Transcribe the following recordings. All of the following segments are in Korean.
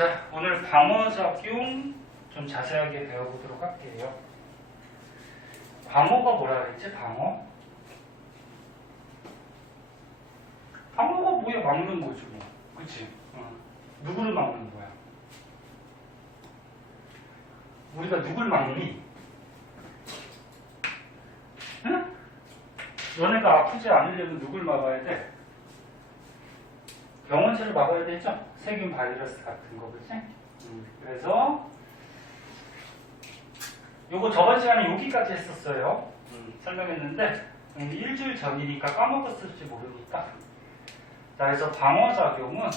자, 오늘 방어작용 좀 자세하게 배워보도록 할게요. 방어가 뭐라 그랬지? 방어? 방어가 뭐야? 막는 거지 뭐. 그치? 누구를 막는 거야? 우리가 누굴 막니? 응? 너네가 아프지 않으려면 누굴 막아야 돼? 병원체를 막아야 되죠? 세균 바이러스 같은 거, 그치? 그래서 요거 저번 시간에 여기까지 했었어요. 설명했는데 일주일 전이니까 까먹었을지 모르니까. 자, 그래서 방어작용은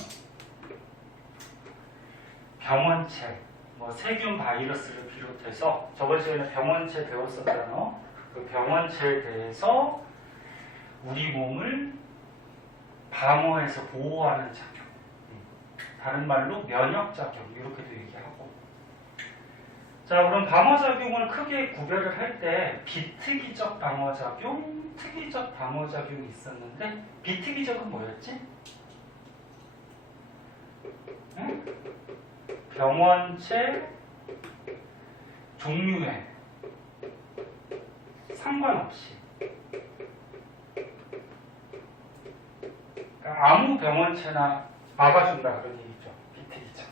병원체, 뭐 세균 바이러스를 비롯해서 저번 시간에 병원체 배웠었잖아. 그 병원체에 대해서 우리 몸을 방어해서 보호하는 작용, 다른 말로 면역작용 이렇게도 얘기하고. 자, 그럼 방어작용을 크게 구별을 할 때 비특이적 방어작용, 특이적 방어작용이 있었는데 비특이적은 뭐였지? 응? 병원체 종류에 상관없이 아무 병원체나 막아준다 그런 얘기죠. 비특이적.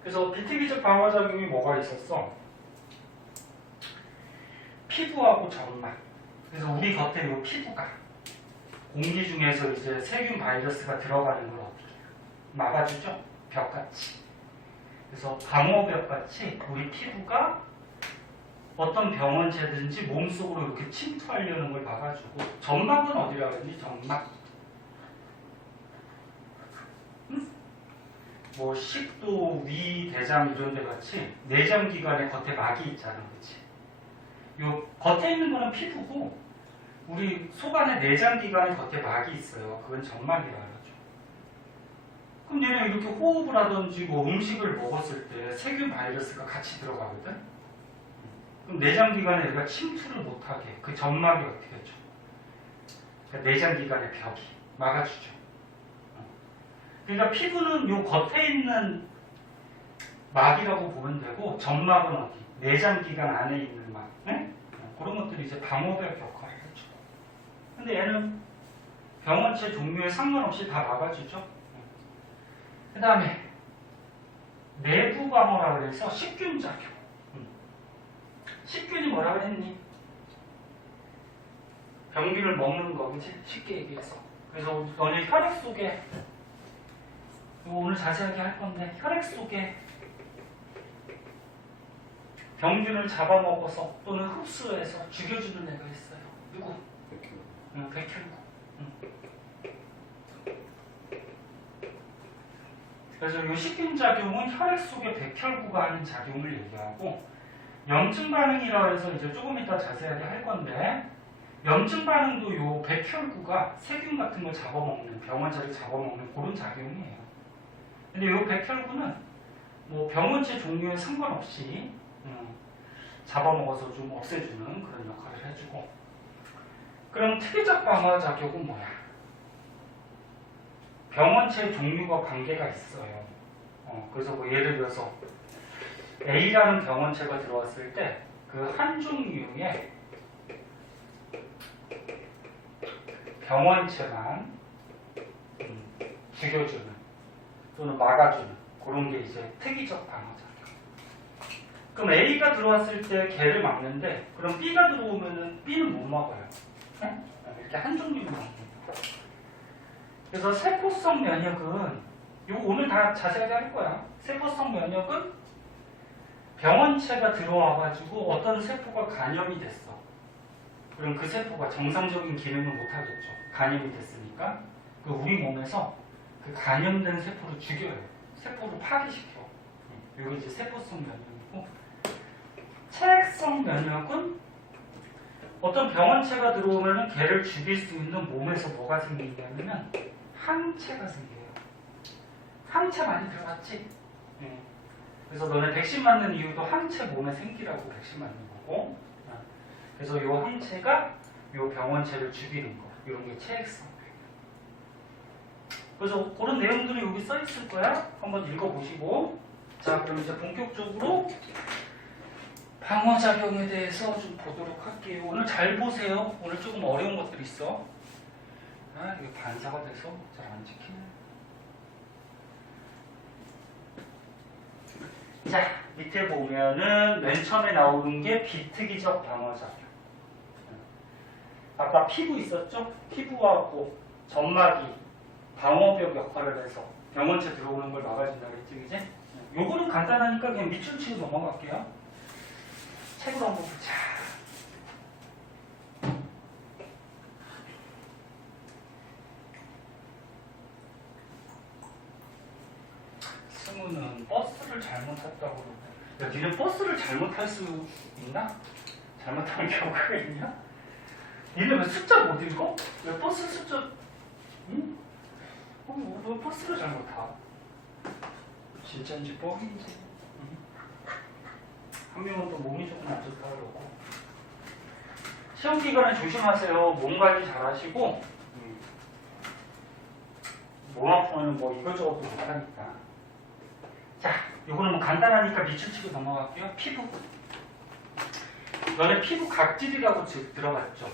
그래서 비특이적 방어작용이 뭐가 있었어? 피부하고 점막. 그래서 우리 겉에 이 피부가 공기 중에서 이제 세균 바이러스가 들어가는 걸 어떻게 막아주죠? 벽같이. 그래서 방어벽같이 우리 피부가 어떤 병원체든지 몸속으로 이렇게 침투하려는 걸 막아주고. 점막은 어디라 그러니? 점막. 뭐 식도, 위, 대장 이런 데 같이 내장기관에 겉에 막이 있잖아, 그치? 요 겉에 있는 거는 피부고 우리 속 안에 내장기관에 겉에 막이 있어요. 그건 점막이라 하죠. 그럼 얘는 이렇게 호흡을 하든지 뭐 음식을 먹었을 때 세균 바이러스가 같이 들어가거든? 그럼 내장기관에 얘가 침투를 못하게 그 점막이 어떻게 해줘? 그러니까 내장기관의 벽이 막아주죠. 그러니까 피부는 요 겉에 있는 막이라고 보면 되고 점막은 어디? 내장기관 안에 있는 막. 네? 그런 것들이 이제 방어벽 역할을 해주고. 근데 얘는 병원체 종류에 상관없이 다 막아주죠. 그 다음에 내부 방어라 그래서 식균 작용. 식균이 뭐라 그랬니? 병균을 먹는 거, 그치? 쉽게 얘기해서. 그래서 너네 혈액 속에 오늘 자세하게 할 건데 혈액 속에 병균을 잡아먹어서 또는 흡수해서 죽여주는 애가 있어요. 누구? 백혈구. 그래서 이 식균작용은 혈액 속에 백혈구가 하는 작용을 얘기하고, 염증 반응이라 해서 이제 조금 이따 자세하게 할 건데, 염증 반응도 이 백혈구가 세균 같은 걸 잡아먹는, 병원체를 잡아먹는 그런 작용이에요. 근데 이 백혈구는 뭐 병원체 종류에 상관없이 잡아먹어서 좀 없애주는 그런 역할을 해주고. 그럼 특이적 방어작용은 뭐야? 병원체 종류가 관계가 있어요. 그래서 뭐 예를 들어서 A라는 병원체가 들어왔을 때 그 한 종류의 병원체만 죽여주는 또는 막아주는 그런 게 이제 특이적 방어작용. 그럼 A가 들어왔을 때 걔를 막는데, 그럼 B가 들어오면은 B는 못 막아요. 네? 이렇게 한 종류를 막는다. 그래서 세포성 면역은 이거 오늘 다 자세하게 할 거야. 세포성 면역은 병원체가 들어와가지고 어떤 세포가 감염이 됐어. 그럼 그 세포가 정상적인 기능을 못하겠죠. 감염이 됐으니까. 그 우리 몸에서 그 감염된 세포를 죽여요. 세포를 파괴시켜. 이게 이제 세포성 면역이고, 체액성 면역은 어떤 병원체가 들어오면 걔를 죽일 수 있는 몸에서 뭐가 생기냐면 항체가 생겨요. 항체 많이 들어봤지? 그래서 너네 백신 맞는 이유도 항체 몸에 생기라고 백신 맞는 거고. 그래서 이 항체가 이 병원체를 죽이는 거. 이런 게 체액성. 그래서 그런 내용들이 여기 써 있을 거야. 한번 읽어보시고. 자, 그럼 이제 본격적으로 방어작용에 대해서 좀 보도록 할게요. 오늘 잘 보세요. 오늘 조금 어려운 것들이 있어. 아, 이게 반사가 돼서 잘 안 찍히네. 자, 밑에 보면은 맨 처음에 나오는 게 비특이적 방어작용. 아까 피부 있었죠? 피부하고 점막이 방어벽 역할을 해서 병원체 들어오는 걸 막아준다 그랬지, 그지? 요거는 간단하니까 그냥 밑줄 치고 넘어갈게요. 책으로 한번 보자. 승우는 버스를 잘못 탔다고 그러는데, 야, 니네 버스를 잘못 탈 수 있나? 잘못하는 경우가 있냐? 니네 왜 숫자 못 읽어? 왜 버스 숫자, 응? 왜 버스를 잘못 타? 진짜인지 뻥인지. 한 명은 또 몸이 조금 안 좋다 그러고. 시험 기간에 조심하세요. 몸 관리 잘 하시고, 몸 아프면 뭐 이것저것 못하니까. 자, 요거는 뭐 간단하니까 밑줄 치고 넘어갈게요. 피부. 너네 피부 각질이라고 들어봤죠?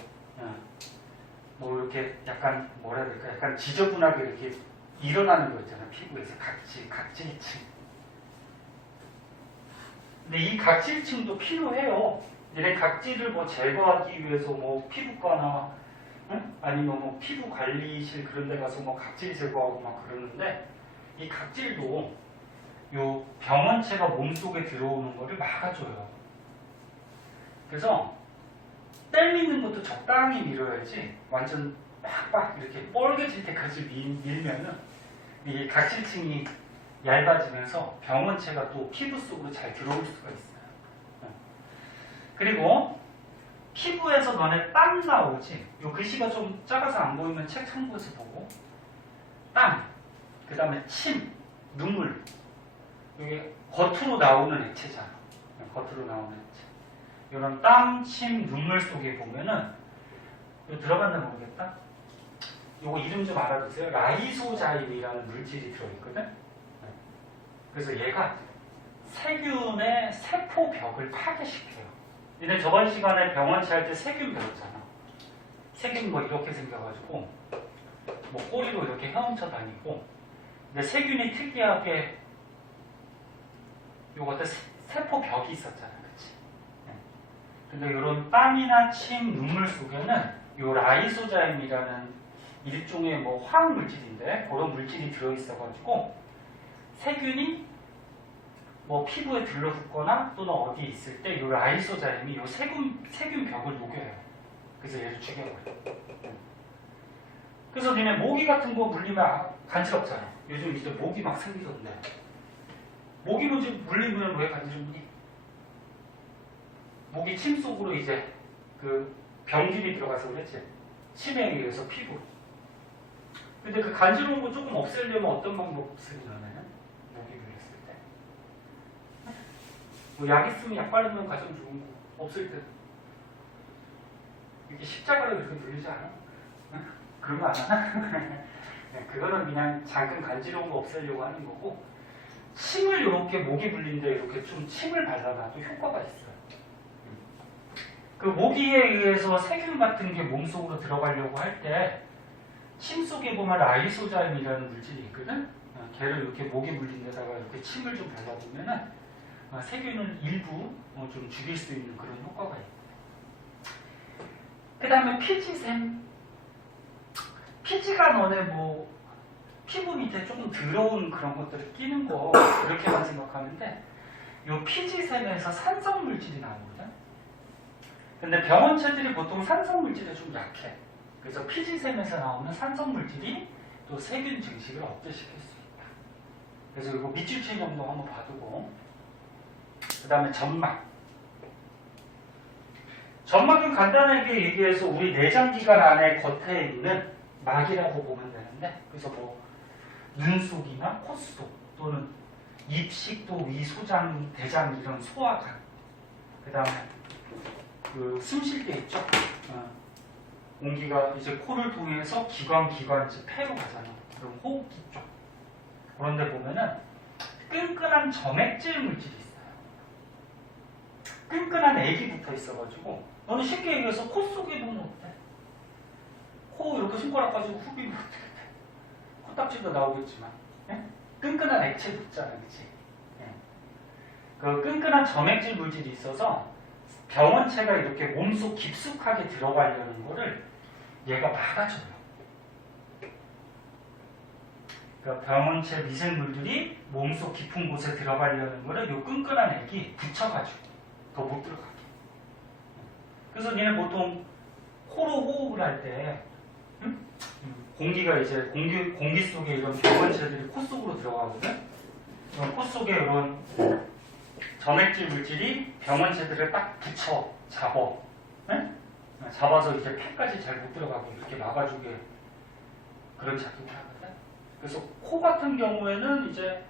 뭐 이렇게 약간 뭐라 해야 될까? 약간 지저분하게 이렇게 일어나는 거 있잖아. 피부에서 각질층. 근데 이 각질층도 필요해요. 얘네 각질을 뭐 제거하기 위해서 뭐 피부과나 아니면 뭐 피부 관리실 그런 데 가서 뭐 각질 제거하고 막 그러는데 이 각질도 요 병원체가 몸속에 들어오는 거를 막아줘요. 그래서 때 미는 것도 적당히 밀어야지 완전 빡빡 이렇게 뻘개질 때까지 밀면은 이 각질층이 얇아지면서 병원체가 또 피부 속으로 잘 들어올 수가 있어요. 그리고 피부에서 너네 땀 나오지? 요 글씨가 좀 작아서 안 보이면 책 참고해서 보고 땀, 그 다음에 침, 눈물 이게 겉으로 나오는 액체잖아. 겉으로 나오는 액체. 이런 땀, 침, 눈물 속에 보면은 이거 들어갔나 모르겠다. 요거 이름 좀 알아두세요. 라이소자임이라는 물질이 들어있거든. 그래서 얘가 세균의 세포벽을 파괴시켜요. 근데 저번 시간에 병원체 할 때 세균 배웠잖아. 세균 뭐 이렇게 생겨가지고 뭐 꼬리로 이렇게 헤엄쳐 다니고. 근데 세균이 특이하게 요것도 세포벽이 있었잖아, 그치? 근데 이런 땀이나 침, 눈물 속에는 요 라이소자임이라는 일종의 뭐 화학 물질인데 그런 물질이 들어있어가지고 세균이 뭐 피부에 들러붙거나 또는 어디에 있을 때 이 라이소자임이 이 세균 벽을 녹여요. 그래서 얘를 죽여버려. 그래서 니네 모기 같은 거 물리면 간지럽잖아. 요즘 이제 모기 막 생기던데. 모기 물리면 왜 간지럽니? 모기 침 속으로 이제 그 병균이 들어가서 그랬지. 침에 의해서 피부. 근데 그 간지러운 거 조금 없애려면 어떤 방법 쓰려면? 모기 물렸을 때. 뭐 약 있으면 약 바르면 가장 좋은 거. 없을 때. 이렇게 십자가로 이렇게 눌리지 않아? 그런 거 안 하나? 그거는 그냥 잠깐 간지러운 거 없애려고 하는 거고, 침을 이렇게 모기 물린데 이렇게 좀 침을 발라놔도 효과가 있어요. 그 모기에 의해서 세균 같은 게 몸속으로 들어가려고 할 때 침 속에 보면 라이소자임이라는 물질이 있거든. 걔를 이렇게 모기 물린 데다가 이렇게 침을 좀 발라보면은 세균을 일부 좀 죽일 수 있는 그런 효과가 있고. 그 다음에 피지샘. 피지가 너네 뭐 피부 밑에 조금 더러운 그런 것들을 끼는 거 이렇게만 생각하는데 요 피지샘에서 산성 물질이 나오거든. 근데 병원체들이 보통 산성 물질에 좀 약해. 그래서 피지샘에서 나오는 산성 물질이 또 세균 증식을 억제시킬 수 있다. 그래서 이거 밑줄치 정도 한번 봐두고. 그 다음에 점막. 점막은 간단하게 얘기해서 우리 내장기관 안에 겉에 있는 막이라고 보면 되는데, 그래서 뭐 눈속이나 콧속 또는 입식도, 위, 소장, 대장 이런 소화관. 그 다음에 그 숨 쉴 때 있죠. 공기가 이제 코를 통해서 기관지 폐로 가잖아. 그럼 호흡기 쪽. 그런데 보면은 끈끈한 점액질 물질이 있어요. 끈끈한 액이 붙어 있어가지고 너는 쉽게 얘기해서 코 속에 보면 어때? 코 이렇게 손가락 가지고 후비면 어떻게 돼? 코딱지도 나오겠지만 예? 끈끈한 액체 붙잖아, 그치? 예. 그 끈끈한 점액질 물질이 있어서 병원체가 이렇게 몸속 깊숙하게 들어가려는 거를 얘가 막아줘요. 그러니까 병원체 미생물들이 몸속 깊은 곳에 들어가려는 거를 이 끈끈한 액이 붙여가지고 더 못 들어가게. 그래서 얘는 보통 코로 호흡을 할 때 공기가 이제 공기 속에 이런 병원체들이 코 속으로 들어가거든. 그럼 코 속에 이런 점액질 물질이 병원체들을 딱 붙여 잡아. 네? 잡아서 이제 폐까지 잘 못 들어가고 이렇게 막아주게 그런 작용을 하거든. 그래서 코 같은 경우에는 이제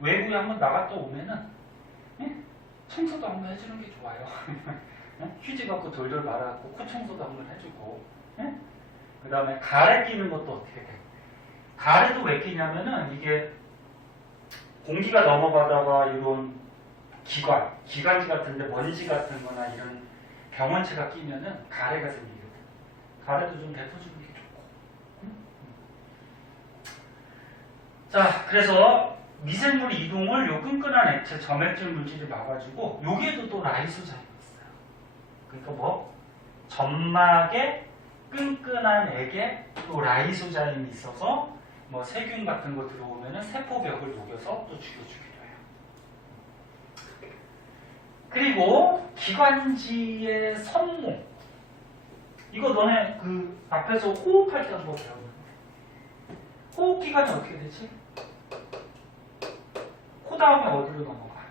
외부에 한번 나갔다 오면은 청소도 한번 해주는 게 좋아요. 휴지 갖고 돌돌 말아갖고 코 청소도 한번 해주고. 그 다음에 가래 끼는 것도 어떻게 돼? 가래도 왜 끼냐면은 이게 공기가 넘어가다가 이런 기관지 같은데 먼지 같은 거나 이런 병원체가 끼면은 가래가 생기거든. 가래도 좀 뱉어주는 게 좋고. 자, 그래서 미생물 이동을 요 끈끈한 액체 점액질 물질이 막아주고 여기에도 또 라이소자임이 있어요. 그러니까 뭐 점막에 끈끈한 액에 또 라이소자임이 있어서 뭐 세균 같은 거 들어오면은 세포벽을 녹여서 또 죽여주기도 해요. 그리고 기관지의 선모. 이거 너네 그 앞에서 호흡할 때 한번 배웠는데 호흡기관이 어떻게 되지? 코 다음에 어디로 넘어가?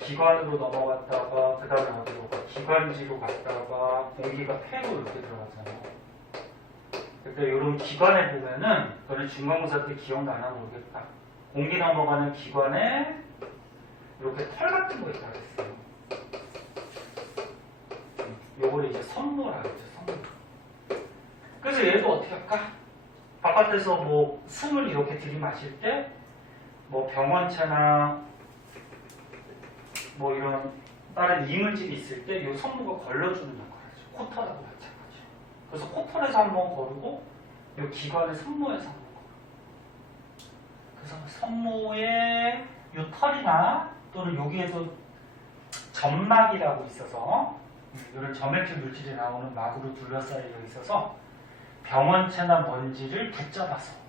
기관으로 넘어갔다가 그 다음에 어디로 가? 기관지로 갔다가 공기가 폐로 이렇게 들어가잖아. 근데 이런 기관에 보면은 너네 중간고사 때 기억나나 모르겠다. 공기 넘어가는 기관에 이렇게 털 같은 거 있다 그랬어요. 요거를 이제 선모라 그러죠. 선모. 그래서 얘도 어떻게 할까? 바깥에서 뭐 숨을 이렇게 들이마실 때 뭐 병원체나 뭐 이런 다른 이물질이 있을 때 이 선모가 걸러주는 역할을 하죠. 코털하고 마찬가지죠. 그래서 코털에서 한번 거르고 이 기관의 선모에서 한번 거르고. 그래서 선모의 이 털이나 또는 여기에도 점막이라고 있어서 이런 점액질 물질이 나오는 막으로 둘러싸여 있어서 병원체나 먼지를 붙잡아서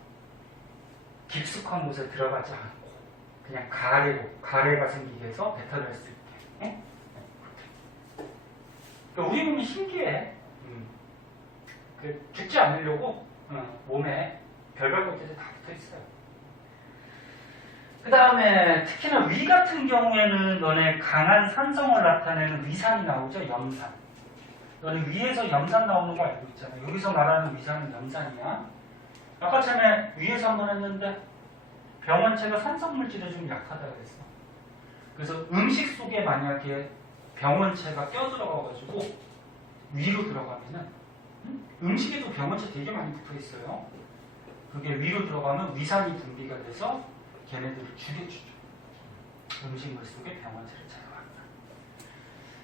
깊숙한 곳에 들어가지 않고 그냥 가래가 생기게 해서 뱉어낼 수 있게. 응? 그러니까 우리 몸이 신기해. 죽지 않으려고 몸에 별별 것들이 다 붙어 있어요. 그 다음에 특히나 위 같은 경우에는 너네 강한 산성을 나타내는 위산이 나오죠. 염산. 너네 위에서 염산 나오는 거 알고 있잖아. 여기서 말하는 위산은 염산이야. 아까 전에 위에서 한번 했는데 병원체가 산성물질에 좀 약하다 그랬어. 그래서 음식 속에 만약에 병원체가 껴들어가가지고 위로 들어가면은 음식에도 병원체 되게 많이 붙어 있어요. 그게 위로 들어가면 위산이 분비가 돼서 걔네들을 죽여주죠. 음식물 속에 병원체를 찾아간다.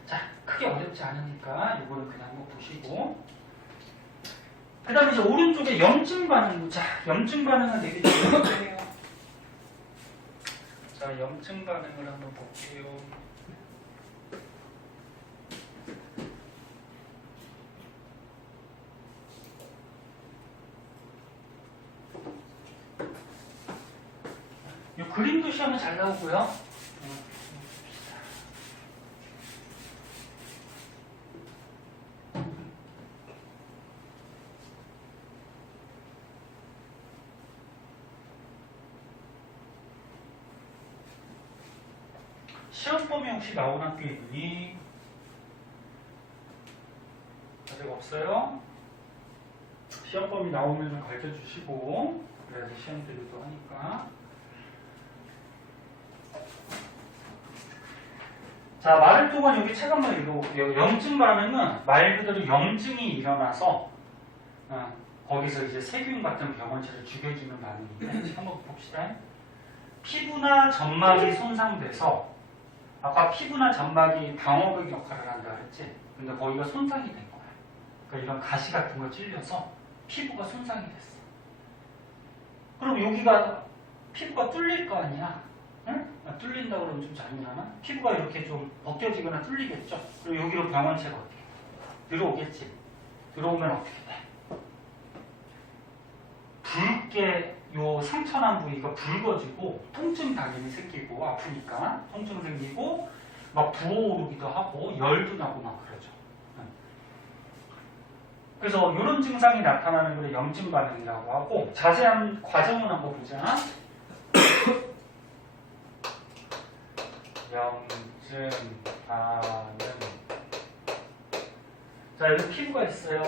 자, 크게 어렵지 않으니까 이거는 그냥 한번 보시고. 그 다음에 이제 오른쪽에 염증 반응. 자, 염증 반응은 되게 중요해요. 자, 염증 반응을 한번 볼게요. 이 그림도 시험에 잘 나오고요. 시험범위 혹시 나온 학교 있니? 아직 없어요? 시험범위 나오면 좀 가르쳐 주시고 그래야지 시험 들기도 하니까. 자, 말을 동안 여기 책 한번 읽어볼게요. 염증 반응은 말 그대로 염증이 일어나서 거기서 이제 세균 같은 병원체를 죽여주는 반응인데 한번 봅시다. 피부나 점막이 손상돼서 아까 피부나 점막이 방어벽 역할을 한다 그랬지? 근데 거기가 손상이 된 거야. 그러니까 이런 가시 같은 거 찔려서 피부가 손상이 됐어. 그럼 여기가 피부가 뚫릴 거 아니야? 응? 뚫린다 그러면 좀 잘못하나? 피부가 이렇게 좀 벗겨지거나 뚫리겠죠? 그리고 여기로 병원체가 어떻게 돼? 들어오겠지? 들어오면 어떻게 돼? 붉게 요 상처난 부위가 붉어지고 통증 당연히 생기고 아프니까 통증 생기고 막 부어오르기도 하고 열도 나고 막 그러죠. 그래서 이런 증상이 나타나는 걸 염증 반응이라고 하고 자세한 과정을 한번 보자. 염증 반응. 자, 여기 피부가 있어요.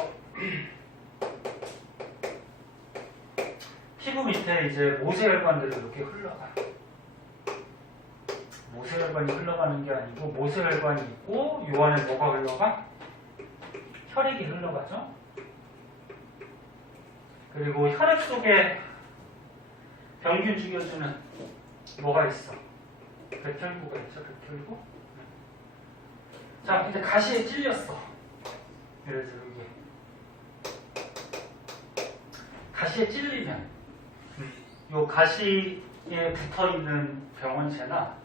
피부 밑에 이제 모세혈관들이 이렇게 흘러가요. 모세혈관이 흘러가는 게 아니고 모세혈관이 있고 요 안에 뭐가 흘러가? 혈액이 흘러가죠. 그리고 혈액 속에 병균 죽여주는 뭐가 있어? 백혈구가 있죠. 백혈구. 자, 이제 가시에 찔렸어. 그래서 여기 가시에 찔리면 요 가시에 붙어있는 병원체나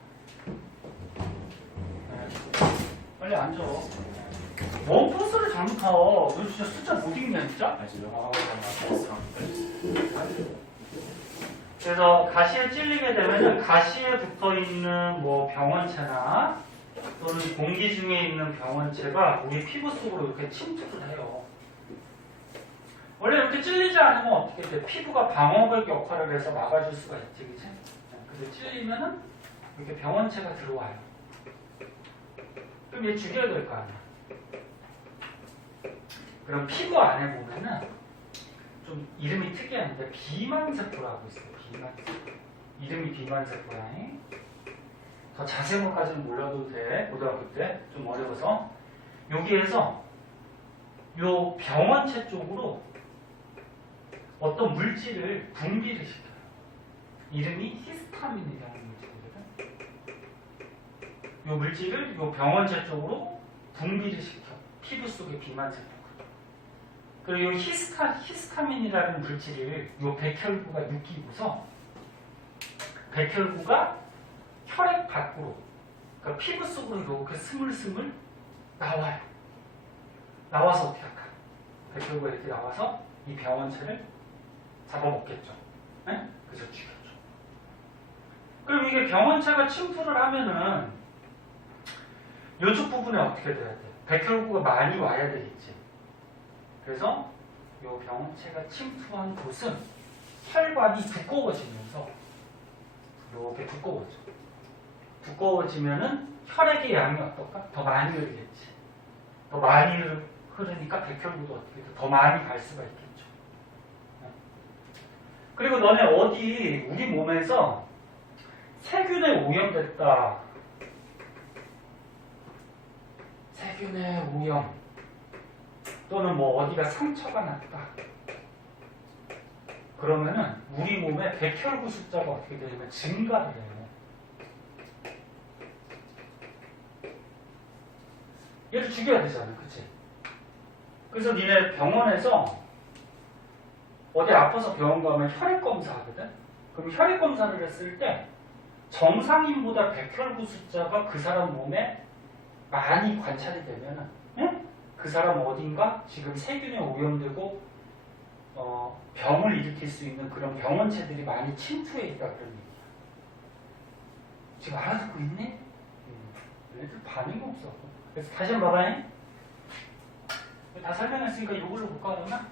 빨리 앉아. 뭔 포스를 잘못 타. 너 진짜 숫자 못 읽냐 진짜? 그래서 가시에 찔리게 되면 가시에 붙어있는 뭐 병원체나 또는 공기 중에 있는 병원체가 우리 피부 속으로 이렇게 침투를 해요. 원래 이렇게 찔리지 않으면 어떻게 돼? 피부가 방어벽 역할을 해서 막아줄 수가 있지, 그치? 그래서 찔리면은 이렇게 병원체가 들어와요. 그럼 얘 죽여야 될 거 아니야. 그럼 피부 안에 보면은 좀 이름이 특이한데 비만세포라고 있어요. 비만세포. 이름이 비만세포라니. 더 자세한 것까지는 몰라도 돼. 고등학교 때 좀 어려워서 여기에서 요 병원체 쪽으로 어떤 물질을 분비를 시켜요. 이름이 히스타민이라는 물질이거든. 요 물질을 요 병원체 쪽으로 분비를 시켜. 피부 속의 비만세포가. 그리고 요 히스타민이라는 물질을 요 백혈구가 느끼고서 백혈구가 혈액 밖으로, 그러니까 피부 속으로 이렇게 스물스물 나와요. 나와서 어떻게 할까? 백혈구가 이렇게 나와서 이 병원체를 잡아먹겠죠. 네? 그래서 죽였죠. 그럼 이게 병원체가 침투를 하면은 이쪽 부분에 어떻게 돼야 돼? 백혈구가 많이 와야 되겠지. 그래서 이 병원체가 침투한 곳은 혈관이 두꺼워지면서 이렇게 두꺼워져. 두꺼워지면은 혈액의 양이 어떨까? 더 많이 흐르겠지. 더 많이 흐르니까 백혈구도 어떻게 돼? 더 많이 갈 수가 있겠죠. 그리고 너네 어디 우리 몸에서 세균에 오염됐다. 세균에 오염 또는 뭐 어디가 상처가 났다. 그러면은 우리 몸에 백혈구 숫자가 어떻게 되냐면 증가를 해요. 얘를 죽여야 되잖아, 그치? 그래서 니네 병원에서 어디 아파서 병원 가면 혈액 검사하거든? 그럼 혈액 검사를 했을 때 정상인보다 백혈구 숫자가 그 사람 몸에 많이 관찰이 되면은, 응? 그 사람 어딘가 지금 세균에 오염되고 병을 일으킬 수 있는 그런 병원체들이 많이 침투해 있다 그런 얘기야. 지금 알아듣고 있니? 애들 반응이 없어. 그래서 다시 한번 봐봐요. 다 설명했으니까 이걸로 볼까 그러나?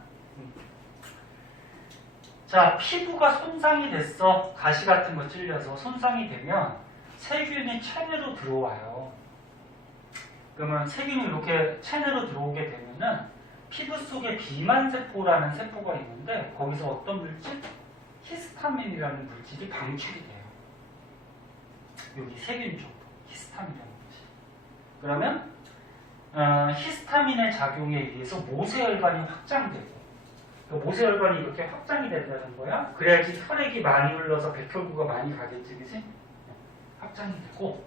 자, 피부가 손상이 됐어. 가시 같은 거 찔려서 손상이 되면 세균이 체내로 들어와요. 그러면 세균이 이렇게 체내로 들어오게 되면은 피부 속에 비만세포라는 세포가 있는데 거기서 어떤 물질? 히스타민이라는 물질이 방출이 돼요. 여기 세균 쪽 히스타민이라는 물질. 그러면 히스타민의 작용에 의해서 모세혈관이 확장되고 모세혈관이 이렇게 확장이 된다는 거야. 그래야지 혈액이 많이 흘러서 백혈구가 많이 가겠지, 그지? 확장이 되고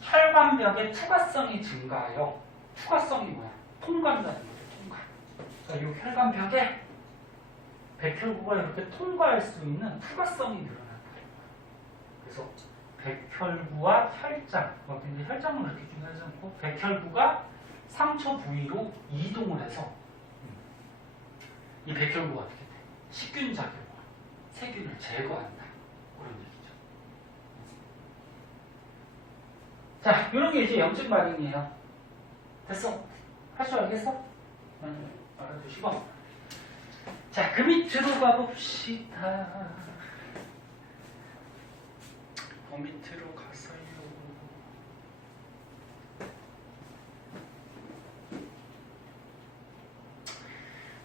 혈관벽의 투과성이 증가하여 투과성이 뭐야? 통과한다는 거죠, 통과. 그러니까 이 혈관벽에 백혈구가 이렇게 통과할 수 있는 투과성이 늘어난다. 그래서 백혈구와 혈장, 근데 혈장은 그렇게 중요하지 않고 백혈구가 상처 부위로 이동을 해서 이 백혈구가 어떻게 돼? 식균 작용과 세균을 제거한다. 그런 얘기죠. 자, 이런 게 이제 염증 반응이에요. 됐어? 할 줄 알겠어? 알아두시고. 자, 그 밑으로 가봅시다. 그 밑으로 가서요.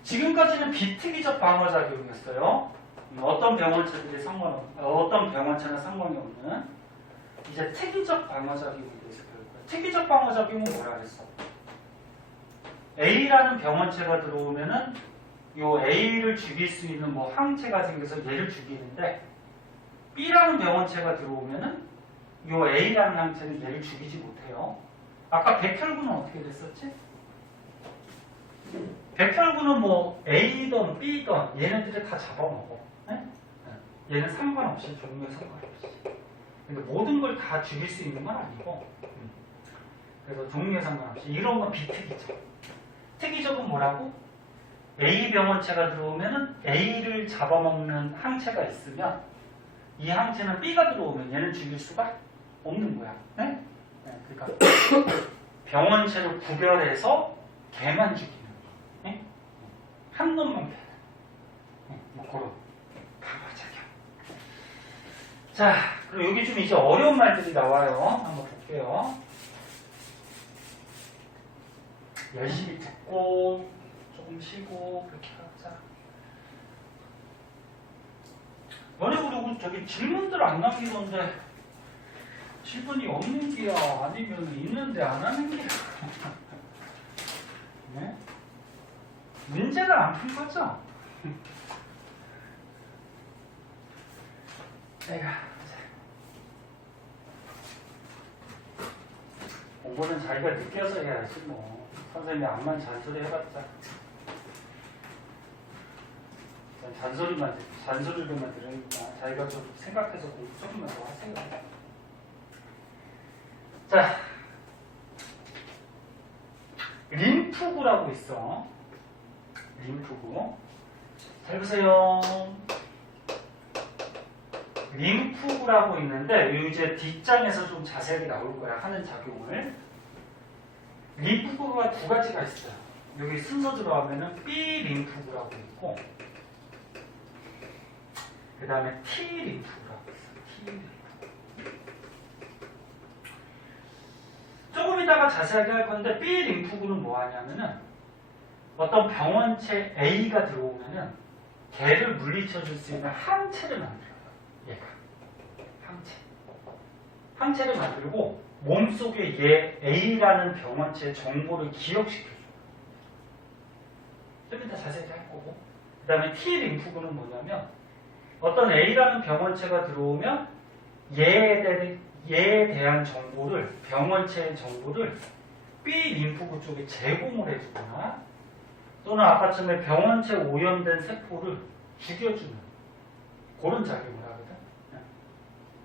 지금까지는 비특이적 방어작용이었어요. 어떤 병원체는 상관이 없는 이제 특이적 방어작용에 대해서 배울 거예요. 특이적 방어작용은 뭐라 그랬어? A라는 병원체가 들어오면은 요 A를 죽일 수 있는 뭐 항체가 생겨서 얘를 죽이는데 B라는 병원체가 들어오면은 요 A라는 항체는 얘를 죽이지 못해요. 아까 백혈구는 어떻게 됐었지? 백혈구는 뭐 A든 B든 얘네들이 다 잡아먹어. 네? 얘는 상관없이, 종류에 상관없이. 근데 모든 걸 다 죽일 수 있는 건 아니고, 그래서 종류에 상관없이. 이런 건 비특이적. 특이적은 뭐라고? A 병원체가 들어오면은 A를 잡아먹는 항체가 있으면 이 항체는 B가 들어오면 얘는 죽일 수가 없는 거야. 네? 그러니까 병원체를 구별해서 걔만 죽이는 거야. 네? 한 놈만 빼는. 뭐 그런 방어작용. 자, 그리고 여기 좀 이제 어려운 말들이 나와요. 한번 볼게요. 열심히 듣고 조금 쉬고 그렇게 하자. 너네 그리고 저기 질문들 안 남기던데 질문이 없는 게야 아니면 있는데 안 하는 게야? 네? 문제를 안 푼 거죠? 내가 공부는 자기가 느껴서 해야지 뭐. 선생님이 암만 잔소리 해봤자 잔소리로만 들으니까 자기가 좀 생각해서 공부 조금만 더 하세요. 자, 림프구라고 있어. 림프구. 잘 보세요. 림프구라고 있는데 이제 뒷장에서 좀 자세하게 나올 거야. 하는 작용을. 림프구가 두 가지가 있어요. 여기 순서 들어가면은 B 림프구라고 있고 그 다음에 T 림프구라고 있어요. T 림프구. 조금 이따가 자세하게 할 건데 B 림프구는 뭐 하냐면은 어떤 병원체 A가 들어오면은 걔를 물리쳐줄 수 있는 항체를 만들어요. 얘가 항체를 만들고 몸속에 얘 A라는 병원체의 정보를 기억시켜줘요. 좀 이따 자세히 할 거고. 그 다음에 T 림프구는 뭐냐면 어떤 A라는 병원체가 들어오면 얘에 대한 정보를, 병원체의 정보를 B 림프구 쪽에 제공을 해주거나 또는 아까처럼 병원체 오염된 세포를 죽여주는 그런 작용을 하거든.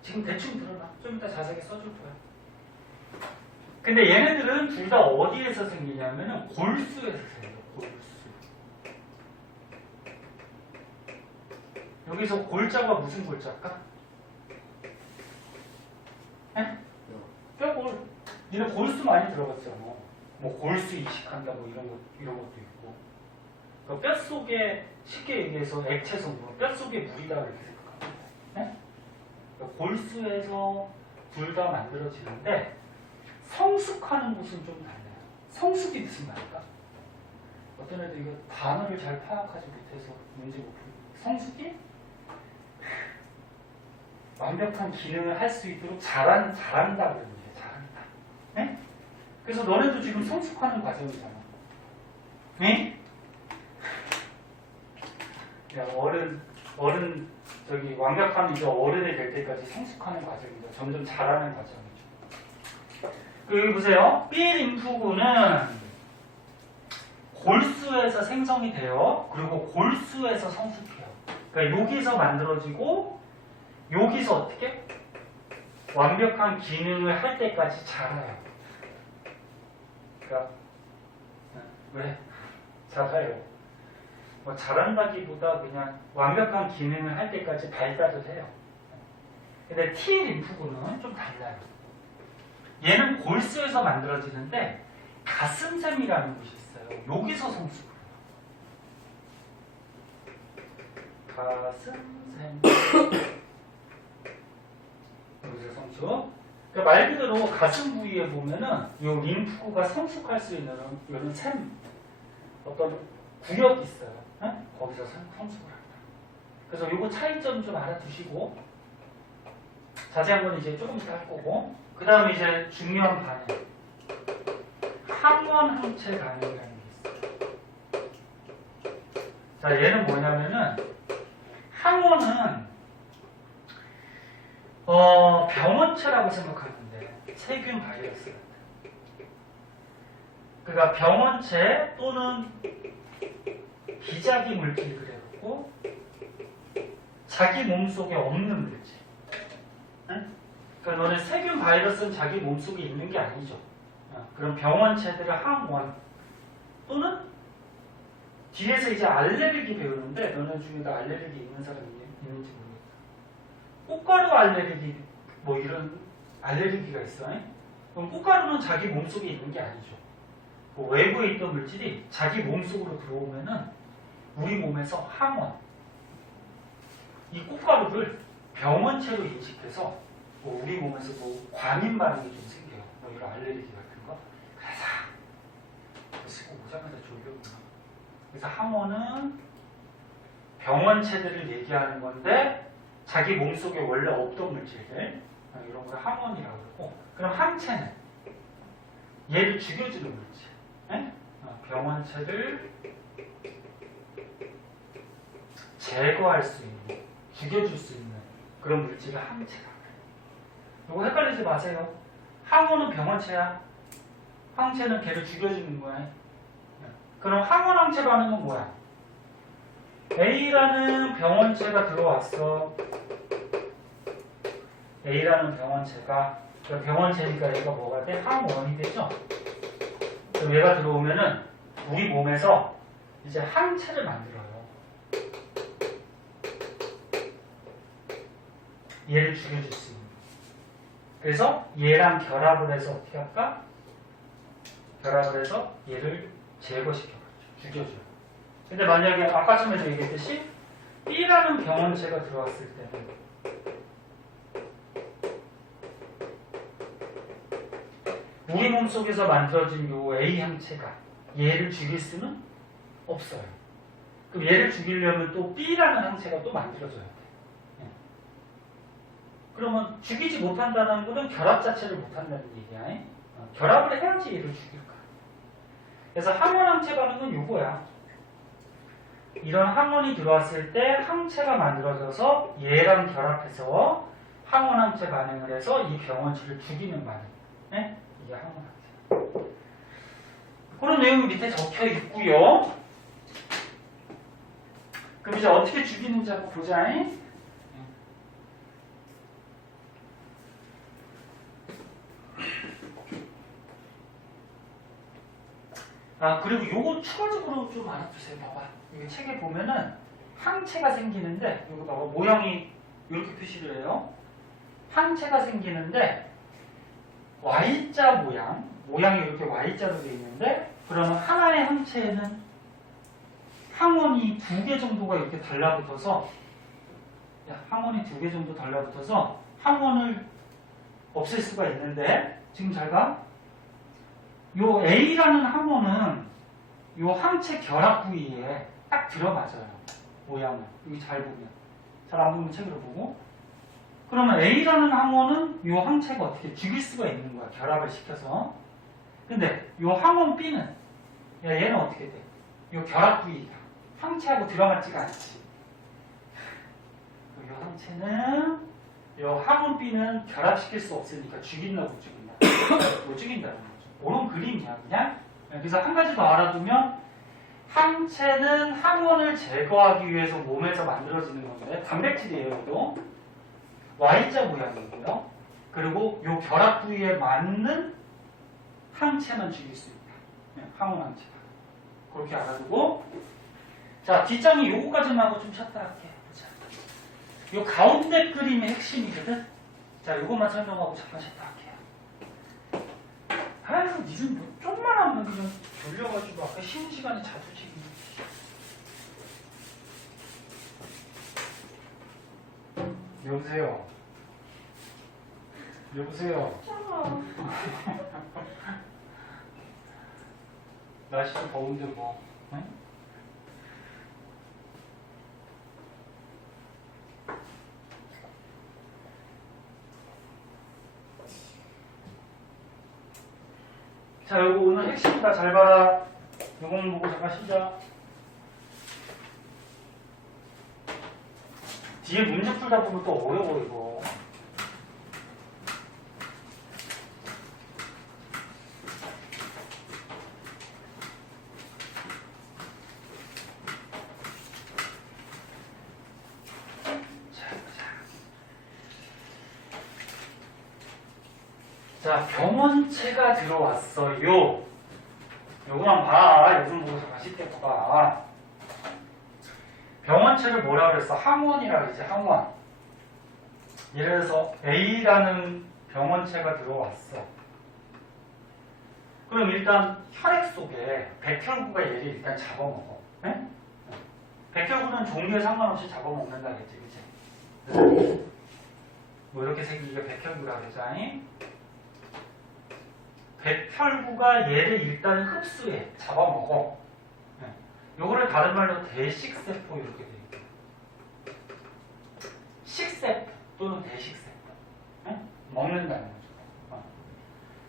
지금 대충 들어놔. 좀 이따 자세하게 써줄 거야. 근데 얘네들은 둘 다 어디에서 생기냐면은 골수에서 생겨. 골수. 여기서 골자가 무슨 골자일까? 에? 뼈골. 니네 골수 많이 들어봤잖아. 뭐 골수 이식한다 뭐 이런 것도 있고. 그러니까 뼈 속에 쉽게 얘기해서 액체성분, 뼈 속에 물이다 이렇게 생각합니다. 네? 그러니까 골수에서 둘 다 만들어지는데 성숙하는 곳은 좀 달라요. 성숙이 무슨 말일까? 어떤 애들 이거 단어를 잘 파악하지 못해서 문제 못 풀고. 성숙이 완벽한 기능을 할 수 있도록 잘한다 그러는 거예요. 잘한다. 네? 그래서 너네도 지금 성숙하는 과정이잖아. 네? 어른 저기 완벽한 이제 어른이 될 때까지 성숙하는 과정이죠. 점점 자라는 과정이죠. 여기 보세요. B림프구는 골수에서 생성이 돼요. 그리고 골수에서 성숙해요. 그러니까 여기서 만들어지고 여기서 어떻게 완벽한 기능을 할 때까지 자라요. 그러니까 왜 자라요? 뭐 잘한다기보다 그냥 완벽한 기능을 할 때까지 발달을 해요. 근데 T림프구는 좀 달라요. 얘는 골수에서 만들어지는데 가슴샘이라는 곳이 있어요. 여기서 성숙을 해요. 가슴샘. 여기서 성숙. 그러니까 말 그대로 가슴 부위에 보면은 이 림프구가 성숙할 수 있는 이런 샘, 어떤 구역이 있어요. 네? 거기서 성숙을 합니다. 그래서 요거 차이점 좀 알아두시고 자세한 건 이제 조금 이따 할 거고, 그 다음에 이제 중요한 반응, 항원 항체 반응이라는 게 있어요. 자, 얘는 뭐냐면은 항원은 병원체라고 생각하면 돼. 세균 바이러스. 그러니까 병원체 또는 비자기 물질 그래놓고 자기 몸속에 없는 물질. 응? 그러니까 너는 세균 바이러스는 자기 몸속에 있는 게 아니죠. 그럼 병원체들을 항원 또는 뒤에서 이제 알레르기 배우는데 너는 중에도 알레르기 있는 사람이 있는지 모르겠다. 꽃가루 알레르기 뭐 이런 알레르기가 있어. 그럼 꽃가루는 자기 몸속에 있는 게 아니죠. 뭐 외부에 있던 물질이 자기 몸속으로 들어오면은 우리 몸에서 항원, 이 꽃가루를 병원체로 인식해서 뭐 우리 몸에서 뭐 과민 반응이 좀 생겨요. 뭐 이런 알레르기 같은 거. 그래서 쓰고 오자마자 졸려구나. 그래서 항원은 병원체들을 얘기하는 건데 자기 몸속에 원래 없던 물질들, 이런 걸 항원이라고 그러고, 그럼 항체는 얘를 죽여주는 물질. 병원체를 제거할 수 있는, 죽여줄 수 있는 그런 물질을 항체라고 해요. 이거 헷갈리지 마세요. 항원은 병원체야. 항체는 걔를 죽여주는 거야. 그럼 항원 항체 반응은 뭐야? A라는 병원체가 들어왔어. A라는 병원체가, 병원체니까 얘가 뭐가 돼? 항원이 되죠? 그럼 얘가 들어오면은 우리 몸에서 이제 항체를 만들어요. 얘를 죽여줄 수 있는. 그래서 얘랑 결합을 해서 어떻게 할까? 결합을 해서 얘를 제거시켜가지고 죽여줘요. 근데 만약에 아까 전에 얘기했듯이 B라는 병원체가 들어왔을 때는 우리 몸속에서 만들어진 요 A 항체가 얘를 죽일 수는 없어요. 그럼 얘를 죽이려면 또 B라는 항체가 또 만들어져야 돼. 그러면 죽이지 못한다는 것은 결합 자체를 못한다는 얘기야. 결합을 해야지 얘를 죽일 거야. 그래서 항원 항체 반응은 요거야. 이런 항원이 들어왔을 때 항체가 만들어져서 얘랑 결합해서 항원 항체 반응을 해서 이 병원체를 죽이는 반응. 네? 이게 항원 항체. 그런 내용이 밑에 적혀 있고요. 그럼 이제 어떻게 죽이는지 한번 보자. 그리고 요거 추가적으로 좀 알아두세요. 봐봐. 이거 책에 보면은 항체가 생기는데, 이거 봐봐. 모양이 이렇게 표시를 해요. 항체가 생기는데, Y자 모양이 이렇게 Y자로 되어 있는데, 그러면 하나의 항체에는 항원이 2개 정도가 이렇게 달라붙어서, 항원이 2개 정도 달라붙어서 항원을 없앨 수가 있는데, 지금 잘 봐. 요 A라는 항원은 요 항체 결합 부위에 딱 들어맞아요. 모양을. 여기 잘 보면. 잘 안 보면 책으로 보고. 그러면 A라는 항원은 요 항체가 어떻게 죽일 수가 있는 거야. 결합을 시켜서. 근데 요 항원 B는 얘는 어떻게 돼? 요 결합 부위가 항체하고 들어맞지가 않지. 이 항체는 이 항원 B는 결합시킬 수 없으니까 죽인다 못 죽인다? 못 죽인다는 거죠. 그런 그림이야 그냥. 그래서 한 가지 더 알아두면 항체는 항원을 제거하기 위해서 몸에서 만들어지는 건데 단백질이에요. 또 Y자 모양이고요. 그리고 이 결합 부위에 맞는 항체만 죽일 수 있다. 항원 항체. 그렇게 알아두고 자 뒷장이 요거까지만 하고 좀 쉬었다 할게요. 요 가운데 그림의 핵심이거든. 자 요것만 설명하고 잠깐 쉬었다 할게요. 아유 니는 뭐 좀만 하면 그냥 졸려가지고 아까 쉬는 시간에 자두지. 여보세요. 여보세요. 날씨 좀 더운데 뭐. 응? 자, 요거 오늘 핵심이다. 잘 봐라. 요거는 보고 잠깐 쉬자. 뒤에 문제 풀다 보면 또 어려워, 이거. 자, 병원체가 들어왔어요. 요거만 봐. 요즘 보고 잠깐 쉽게 봐봐. 병원체를 뭐라 그랬어? 항원이라 그랬지, 항원. 예를 들어서 A라는 병원체가 들어왔어. 그럼 일단 혈액 속에 백혈구가 얘를 일단 잡아먹어. 네? 백혈구는 종류에 상관없이 잡아먹는다 그랬지, 그치? 뭐 이렇게 생긴 게 백혈구라 그러잖니? 백혈구가 얘를 일단 흡수해, 잡아먹어. 네. 요거를 다른 말로 대식세포 이렇게 돼 있고. 식세포 또는 대식세포. 네? 먹는다는 거죠.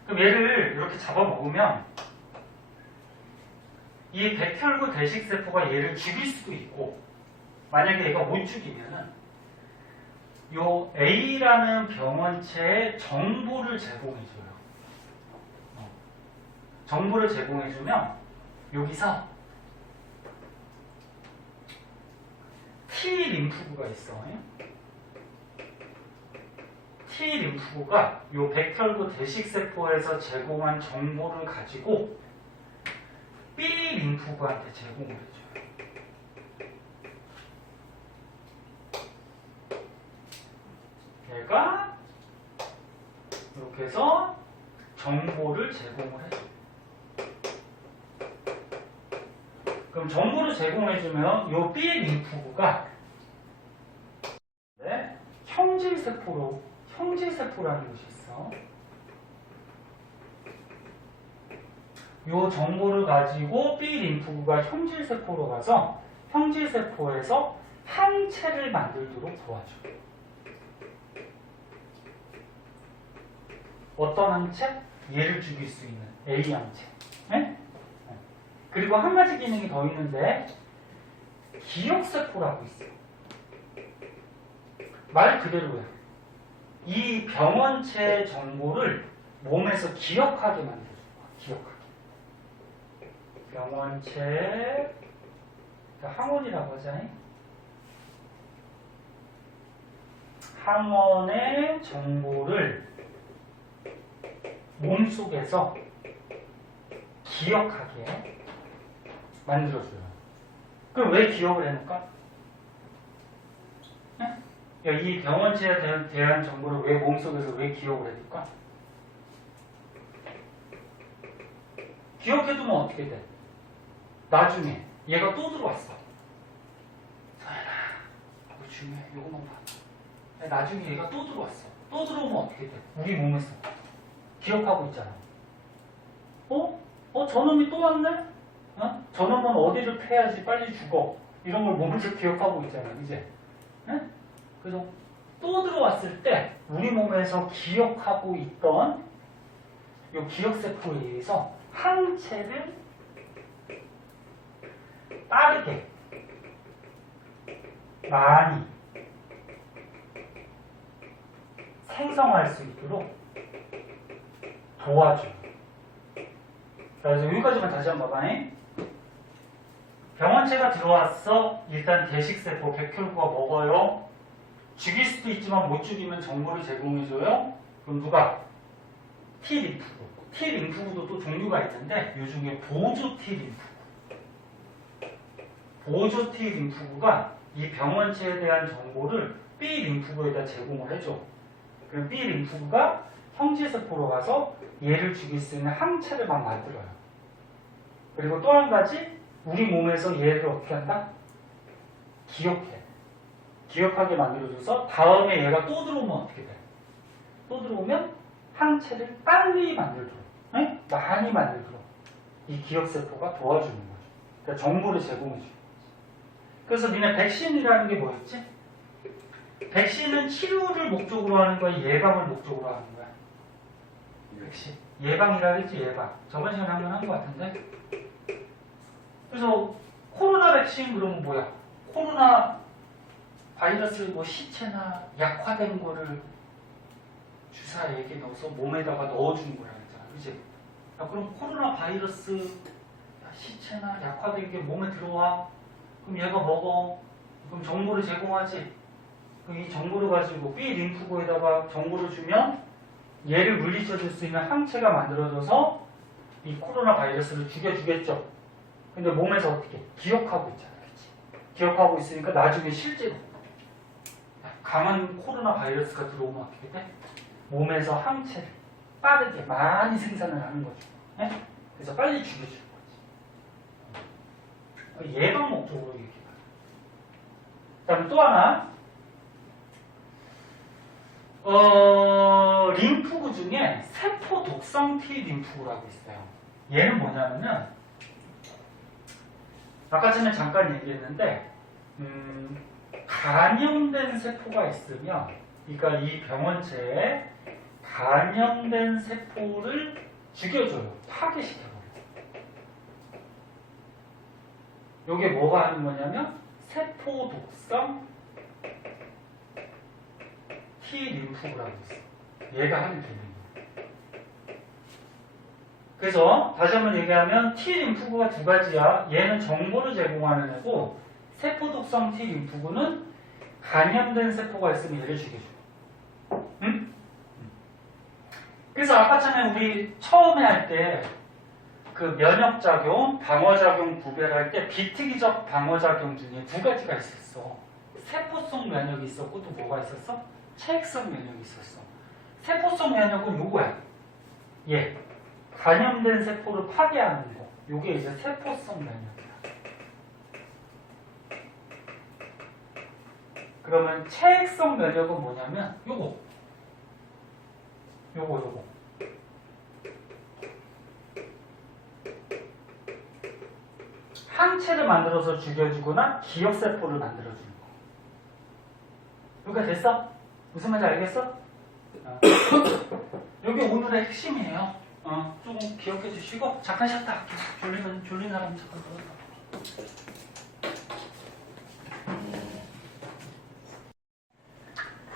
그럼 얘를 이렇게 잡아먹으면 이 백혈구 대식세포가 얘를 죽일 수도 있고, 만약에 얘가 못 죽이면은 요 A라는 병원체에 정보를 제공해줘요. 정보를 제공해주면 여기서 T 림프구가 있어. T 림프구가 요 백혈구 대식세포에서 제공한 정보를 가지고 B 림프구한테 제공을 해줘요. 얘가 이렇게 해서 정보를 제공을 해줘요. 그럼 정보를 제공해주면 요 B 림프구가 네, 형질세포라는 것이 있어. 요 정보를 가지고 B 림프구가 형질세포로 가서 형질세포에서 항체를 만들도록 도와줘요. 어떤 항체? 얘를 죽일 수 있는 A 항체. 네? 그리고 한 가지 기능이 더 있는데 기억세포라고 있어요. 말 그대로야. 이 병원체 정보를 몸에서 기억하게 만들어줘요. 기억하게. 병원체 항원이라고 하잖아요. 항원의 정보를 몸속에서 기억하게 만들어줘요. 그럼 왜 기억을 해놓을까? 네? 이 병원체에 대한 정보를 왜 몸속에서 왜 기억을 해둘까? 기억해두면 어떻게 돼? 나중에 얘가 또 들어왔어. 서연아, 이거 중요해. 이거만 봐. 나중에 얘가 또 들어왔어. 또 들어오면 어떻게 돼? 우리 몸에서 기억하고 있잖아. 저놈이 또 왔네? 저놈은 어디를 패야지 빨리 죽어. 이런 걸 몸에서 기억하고 있잖아. 이제. 네? 그래서 또 들어왔을 때 우리 몸에서 기억하고 있던 이 기억세포에 의해서 항체를 빠르게 많이 생성할 수 있도록 도와줘요. 그래서 여기까지만 다시 한번 봐봐. 병원체가 들어왔어. 일단 대식세포 백혈구가 먹어요. 죽일 수도 있지만 못 죽이면 정보를 제공해줘요. 그럼 누가? T림프구. T림프구도 또 종류가 있는데 이 중에 보조 T림프구. 보조 T림프구가 이 병원체에 대한 정보를 B림프구에다 제공을 해줘. 그럼 B림프구가 형제세포로 가서 얘를 죽일 수 있는 항체를 막 만들어요. 그리고 또 한 가지 우리 몸에서 얘를 어떻게 한다? 기억해. 기억하게 만들어줘서 다음에 얘가 또 들어오면 어떻게 돼? 또 들어오면 항체를 빨리 만들도록, 네? 많이 만들도록 이 기억세포가 도와주는 거죠. 그러니까 정보를 제공해주는 거지. 그래서 니네 백신이라는 게 뭐였지? 백신은 치료를 목적으로 하는 거야? 예방을 목적으로 하는 거야? 백신. 예방이라 했지, 예방. 저번 시간에 한번 한 것 같은데? 그래서 코로나 백신 그러면 뭐야? 코로나 바이러스 뭐 시체나 약화된 거를 주사액에 넣어서 몸에다가 넣어주는 거라 했잖아. 그치? 야, 그럼 코로나 바이러스 시체나 약화된 게 몸에 들어와. 그럼 얘가 먹어. 그럼 정보를 제공하지. 그럼 이 정보를 가지고 B 림프구에다가 정보를 주면 얘를 물리쳐줄 수 있는 항체가 만들어져서 이 코로나 바이러스를 죽여주겠죠. 근데 몸에서 어떻게? 기억하고 있잖아. 그치? 기억하고 있으니까 나중에 실제로 강한 코로나 바이러스가 들어오면 어떻게 돼? 몸에서 항체를 빠르게 많이 생산을 하는 거죠. 네? 그래서 빨리 죽여주는 거지. 예방 목적으로 얘기해요. 그 다음에 또 하나, 림프구 중에 세포 독성 T 림프구라고 있어요. 얘는 뭐냐면은, 아까 전에 잠깐 얘기했는데, 감염된 세포가 있으면, 그러니까 이 병원체에 감염된 세포를 죽여줘요. 파괴시켜버려요. 이게 뭐가 하는 거냐면 세포 독성 T 림프구라고 있어. 얘가 하는 개념이에요. 그래서 다시 한번 얘기하면 T 림프구가 두 가지야. 얘는 정보를 제공하는 애고 세포 독성 T 림프구는 감염된 세포가 있으면 얘를 죽여줘. 응? 그래서 아까 전에 우리 처음에 할 때 그 면역작용, 방어작용 구별할 때 비특이적 방어작용 중에 두 가지가 있었어. 세포성 면역이 있었고 또 뭐가 있었어? 체액성 면역이 있었어. 세포성 면역은 요거야. 예. 감염된 세포를 파괴하는 거. 요게 이제 세포성 면역이야. 그러면 체액성 면역은 뭐냐면 요거. 항체를 만들어서 죽여주거나 기억세포를 만들어주는 거. 여기가 됐어? 무슨 말인지 알겠어? 여기 오늘의 핵심이에요. 조금 기억해 주시고 잠깐 쉬었다 할게요. 졸린 사람 잠깐 들어가.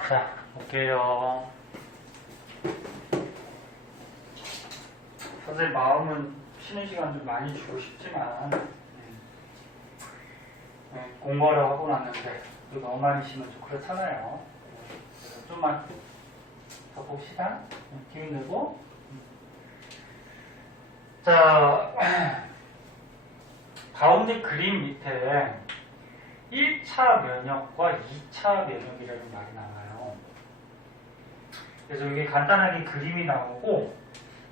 자, 볼게요. 사실 마음은 쉬는 시간 좀 많이 주고 싶지만 공부를 하고 났는데 또 너무 많이 쉬면 좀 그렇잖아요. 그래서 좀만 더 봅시다. 기운 내고. 자, 가운데 그림 밑에 1차 면역과 2차 면역이라는 말이 나와요. 그래서 여기 간단하게 그림이 나오고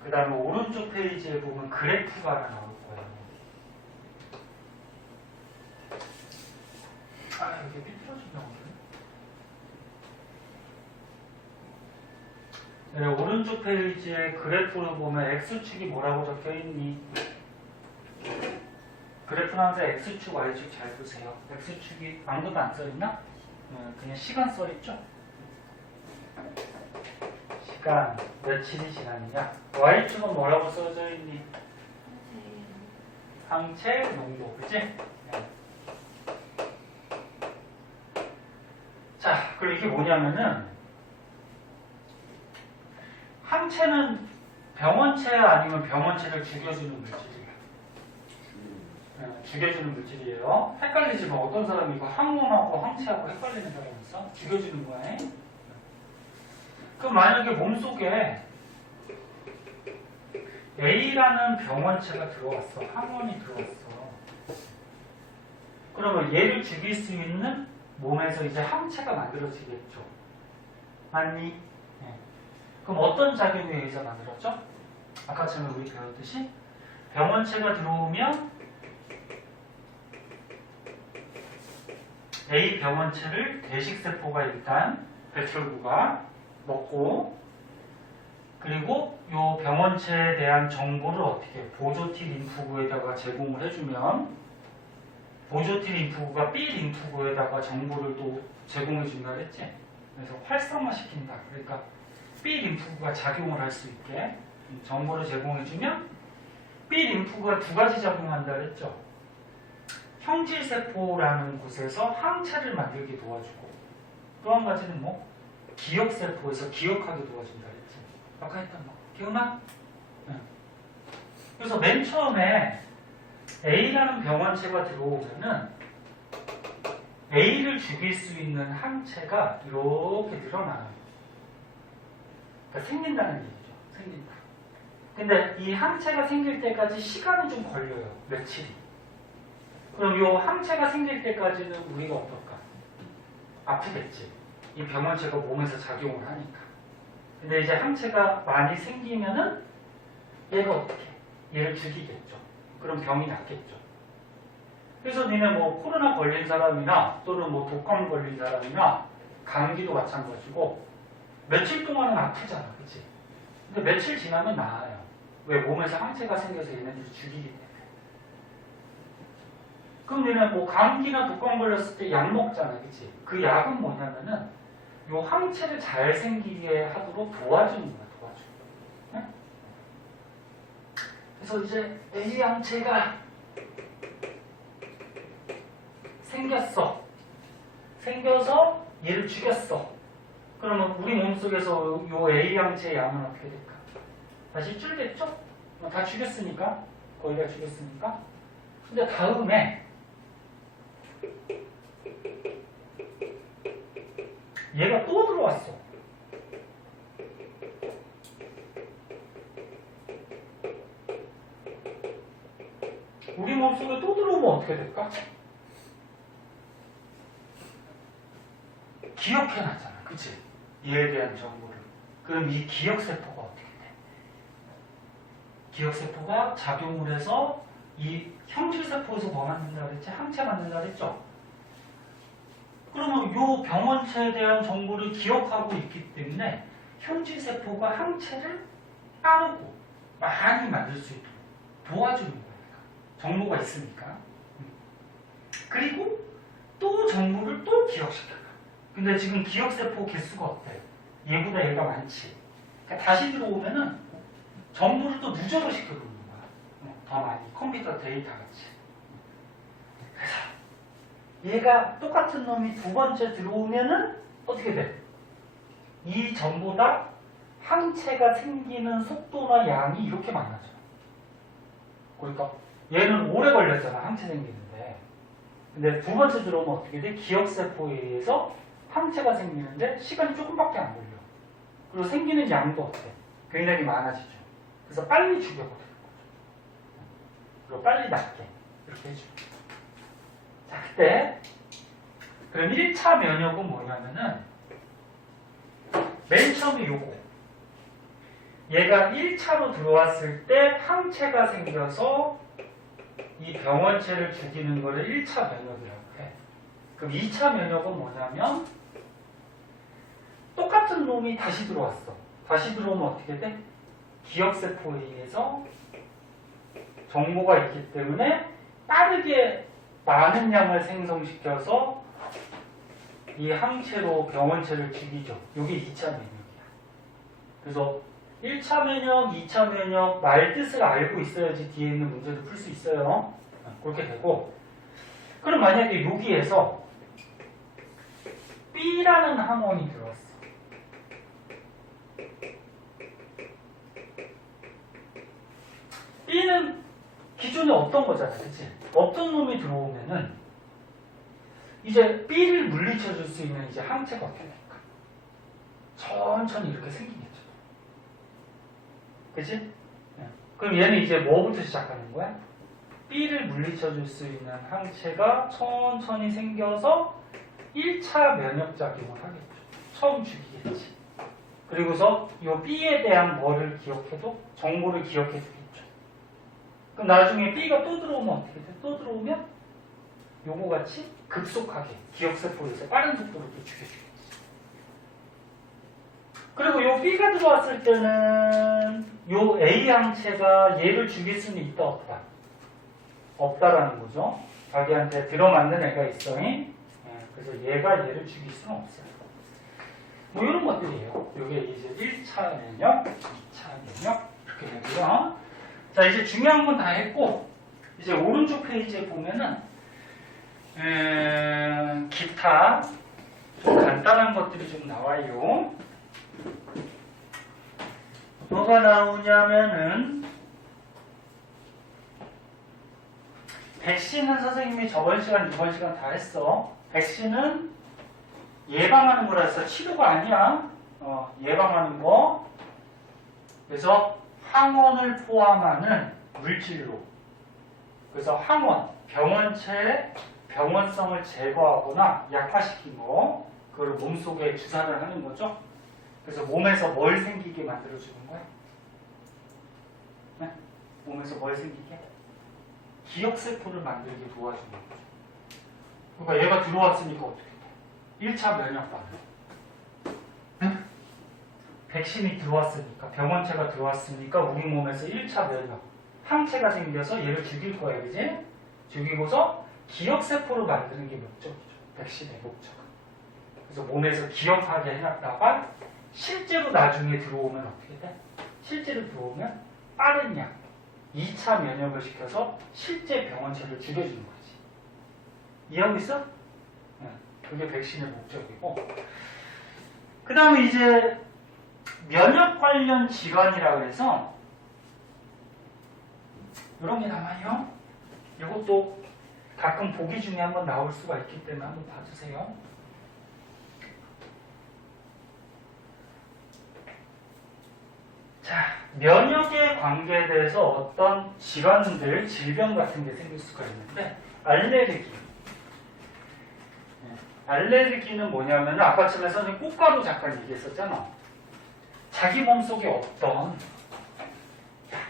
그 다음에 오른쪽 페이지에 보면 그래프가 하나 나올 거예요. 이게 삐뚤어지나 오늘? 네, 오른쪽 페이지에 그래프를 보면 X축이 뭐라고 적혀있니? 그래프는 항상 X축, Y축 잘 보세요. X축이 아무것도 안 써있나? 그냥 시간 써있죠? 시간, 며칠이 지났느냐? Y축은 뭐라고 써져 있니? 항체 농도, 그치? 네. 자, 그리고 이게 뭐냐면은 항체는 병원체 아니면 병원체를 죽여주는 물질이에요. 죽여주는 물질이에요. 헷갈리지 마. 어떤 사람이 이거 항원하고 항체하고 헷갈리는 사람이 있어? 죽여주는 거야. 그럼 만약에 몸속에 A라는 병원체가 들어왔어. 항원이 들어왔어. 그러면 얘를 죽일 수 있는 몸에서 이제 항체가 만들어지겠죠. 맞니? 네. 그럼 어떤 작용에 의해서 만들었죠? 아까처럼 우리 배웠듯이 병원체가 들어오면 A 병원체를 대식세포가 일단 배출구가 먹고, 그리고 이 병원체에 대한 정보를 어떻게 보조 T 림프구에다가 제공을 해주면 보조 T 림프구가 B 림프구에다가 정보를 또 제공해 준다 그랬지? 그래서 활성화시킨다. 그러니까 B 림프구가 작용을 할 수 있게 정보를 제공해 주면 B 림프구가 두 가지 작용한다 그랬죠? 형질세포라는 곳에서 항체를 만들게 도와주고, 또 한 가지는 뭐 기억세포에서 기억하게 도와준다 그랬지? 아까 했던 거 기억나? 네. 그래서 맨 처음에 A라는 병원체가 들어오면은 A를 죽일 수 있는 항체가 이렇게 늘어나요. 그러니까 생긴다는 얘기죠. 생긴다. 근데 이 항체가 생길 때까지 시간이 좀 걸려요. 며칠이. 그럼 이 항체가 생길 때까지는 우리가 어떨까? 아프겠지. 이 병원체가 몸에서 작용을 하니까. 근데 이제 항체가 많이 생기면은 얘가 어떻게? 얘를 죽이겠죠. 그럼 병이 낫겠죠. 그래서 니네 뭐 코로나 걸린 사람이나 또는 뭐 독감 걸린 사람이나 감기도 마찬가지고 며칠 동안은 아프잖아. 그치? 근데 며칠 지나면 나아요. 왜? 몸에서 항체가 생겨서 얘네들이 죽이기 때문에. 그럼 니네 뭐 감기나 독감 걸렸을 때 약 먹잖아. 그치? 그 약은 뭐냐면은 요 항체를 잘 생기게 하도록 도와주는 거야. 도와주는 거야. 네? 그래서 이제 A 항체가 생겨서 얘를 죽였어. 그러면 우리 몸속에서 요 A 항체의 양은 어떻게 될까? 다시 줄겠죠? 다 죽였으니까. 거의 다 죽였으니까. 근데 다음에 얘가 또 들어왔어. 우리 몸속에 또 들어오면 어떻게 될까? 기억해놨잖아. 그치? 얘에 대한 정보를. 그럼 이 기억세포가 어떻게 돼? 기억세포가 작용을 해서 이 형질세포에서 뭐 만든다 그랬지? 항체 만든다 그랬죠? 그러면 이 병원체에 대한 정보를 기억하고 있기 때문에 형질세포가 항체를 빠르고 많이 만들 수 있도록 도와주는 거예요. 정보가 있으니까. 그리고 또 정보를 또 기억시켜요. 근데 지금 기억세포 개수가 어때? 얘보다 얘가 많지. 그러니까 다시 들어오면은 정보를 또 누적을 시켜주는 거야. 더 많이. 컴퓨터 데이터 같이. 그래서 얘가 똑같은 놈이 두 번째 들어오면은 어떻게 돼? 이 전보다 항체가 생기는 속도나 양이 이렇게 많아져. 그러니까 얘는 오래 걸렸잖아. 항체 생기는데. 근데 두 번째 들어오면 어떻게 돼? 기억세포에 의해서 항체가 생기는데 시간이 조금밖에 안 걸려. 그리고 생기는 양도 어때? 굉장히 많아지죠. 그래서 빨리 죽여버리는 거죠. 그리고 빨리 낫게 이렇게 해줘. 자, 그때 그럼 1차 면역은 뭐냐면은 맨 처음에 요거 얘가 1차로 들어왔을 때 항체가 생겨서 이 병원체를 죽이는 거를 1차 면역이라고 해. 그럼 2차 면역은 뭐냐면 똑같은 놈이 다시 들어왔어. 다시 들어오면 어떻게 돼? 기억세포에 의해서 정보가 있기 때문에 빠르게 많은 양을 생성시켜서 이 항체로 병원체를 죽이죠. 이게 2차 면역이야. 그래서 1차 면역, 2차 면역 말 뜻을 알고 있어야지 뒤에 있는 문제도 풀 수 있어요. 그렇게 되고, 그럼 만약에 여기에서 B라는 항원이 들어왔어. 기존에 없던 거잖아, 그치? 없던 놈이 들어오면은 이제 B를 물리쳐줄 수 있는 이제 항체가 어떻게 될까? 천천히 이렇게 생기겠죠. 그치? 그럼 얘는 이제 뭐부터 시작하는 거야? B를 물리쳐줄 수 있는 항체가 천천히 생겨서 1차 면역작용을 하겠죠. 처음 죽이겠지. 그리고서 이 B에 대한 뭐를 기억해도 정보를 기억해 주겠죠. 그럼 나중에 B가 또 들어오면 어떻게 돼? 또 들어오면 요거 같이 급속하게 기억세포에서 빠른 속도로 또 죽여주겠지. 그리고 요 B가 들어왔을 때는 요 A 항체가 얘를 죽일 수는 있다 없다? 없다라는 거죠. 자기한테 들어맞는 애가 있어. 그래서 얘가 얘를 죽일 수는 없어요. 뭐 이런 것들이에요. 이게 이제 1차 면역, 2차 면역 이렇게 되고요. 자, 이제 중요한 건 다 했고 이제 오른쪽 페이지에 보면은 기타 좀 간단한 것들이 좀 나와요. 뭐가 나오냐면은 백신은 선생님이 저번 시간, 이번 시간 다 했어. 백신은 예방하는 거라 해서 치료가 아니야. 예방하는 거. 그래서 항원을 포함하는 물질로. 그래서 항원, 병원체의 병원성을 제거하거나 약화시킨 거. 그걸 몸속에 주사를 하는 거죠. 그래서 몸에서 뭘 생기게 만들어주는 거야? 네? 몸에서 뭘 생기게? 기억세포를 만들게 도와주는 거죠. 그러니까 얘가 들어왔으니까 어떻게 돼? 1차 면역 반응. 네? 백신이 들어왔으니까, 병원체가 들어왔으니까 우리 몸에서 1차 면역, 항체가 생겨서 얘를 죽일 거야, 그지? 죽이고서 기억세포를 만드는 게 목적이죠. 백신의 목적은. 그래서 몸에서 기억하게 해놨다가 실제로 나중에 들어오면 어떻게 돼? 실제로 들어오면 빠른 약, 2차 면역을 시켜서 실제 병원체를 죽여주는 거지. 이해하고 있어? 네, 그게 백신의 목적이고. 그 다음에 이제 면역 관련 질환이라고 해서 이런 게 남아요. 이것도 가끔 보기 중에 한번 나올 수가 있기 때문에 한번 봐주세요. 자, 면역에 관계돼서 어떤 질환들, 질병 같은 게 생길 수가 있는데, 알레르기. 알레르기는 뭐냐면, 아까 전에 선생님 꽃가루 잠깐 얘기했었잖아. 자기 몸속에 없던,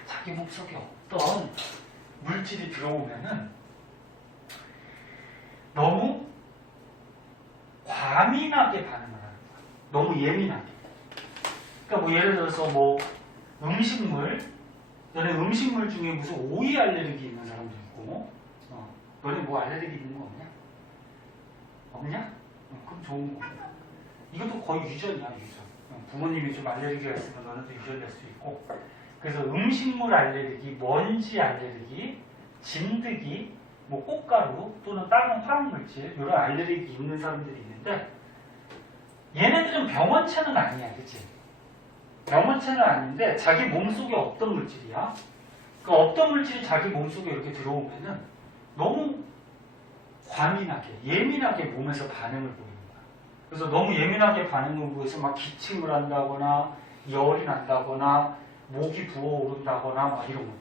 자기 몸속에 없던 물질이 들어오면은 너무 과민하게 반응을 하는 거야. 너무 예민하게. 그러니까 뭐 예를 들어서 뭐 음식물, 너네 음식물 중에 무슨 오이 알레르기 있는 사람도 있고, 너네 뭐 알레르기 있는 거 없냐? 없냐? 그럼 좋은 거. 이것도 거의 유전이야, 유전. 부모님이 좀 알레르기가 있으면 너네도 유전될 수 있고. 그래서 음식물 알레르기, 먼지 알레르기, 진드기, 뭐 꽃가루 또는 다른 화학물질 이런 알레르기 있는 사람들이 있는데 얘네들은 병원체는 아니야, 그치? 병원체는 아닌데 자기 몸속에 없던 물질이야. 그 없던 물질이 자기 몸속에 이렇게 들어오면은 너무 과민하게, 예민하게 몸에서 반응을 보이는 거야. 그래서 너무 예민하게 반응을 보여서 막 기침을 한다거나 열이 난다거나 목이 부어오른다거나 막 이런 것들.